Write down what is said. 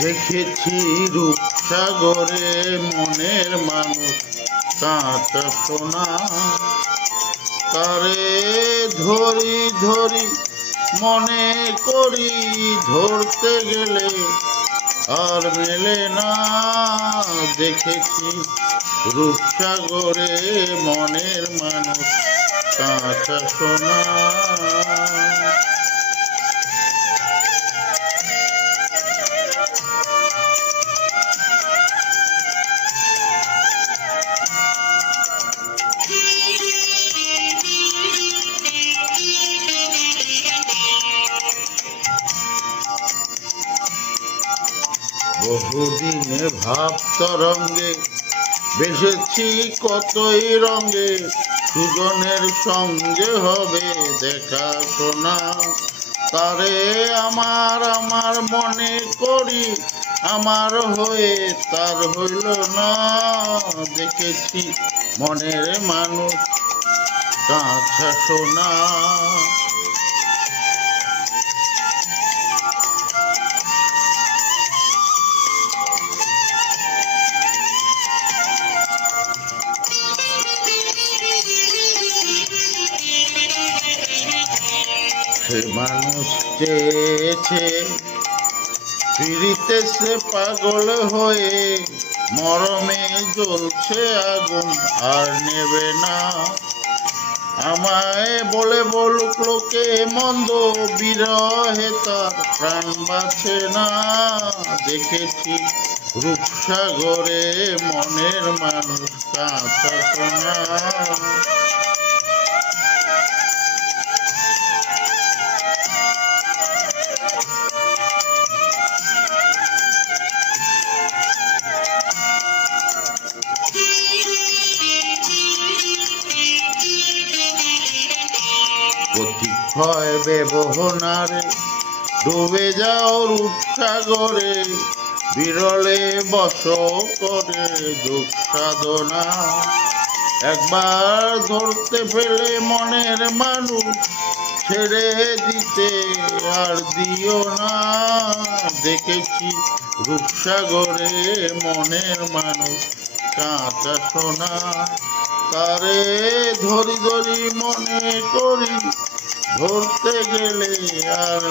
দেখেছি রূপসাগরে মনের মানুষ কাঁচা সোনা, তারে ধরি ধরি মনে করি ধরতে গেলে আর মেলে না। দেখেছি রূপসাগরে মনের মানুষ কাঁচা সোনা। বহুদিনে ভাব তরঙ্গে বেসেছি কতই রঙে, সুজনের সঙ্গে হবে দেখা শোনা। তারে আমার আমার মনে করি আমার হয়ে তার হইল না। দেখেছি মনের মানুষ কাঁচা সোনা। সে মানুষ চেয়েছে ফিরিতে, সে পাগল হয়ে মরমে জ্বলছে আগুন আর নেবে না। আমায় বলে বলুক লোকে মন্দ, বিরহে তার প্রাণ বাঁচে না। দেখেছি রূপসাগরে মনের মানুষ কাঁচা সোনা। প্রতিক্ষয় ব্যবহারে ডুবে যাও রূপসাগরে, বিরলে বস করে দুঃখ সাধনা। একবার ধরতে পেলে মনের মানুষ ছেড়ে দিতে আর দিও না। দেখেছি রূপসাগরে মনের মানুষ কাঁচা সোনা। তারে ধরি ধরি মনে করি ধরতে গেলে আর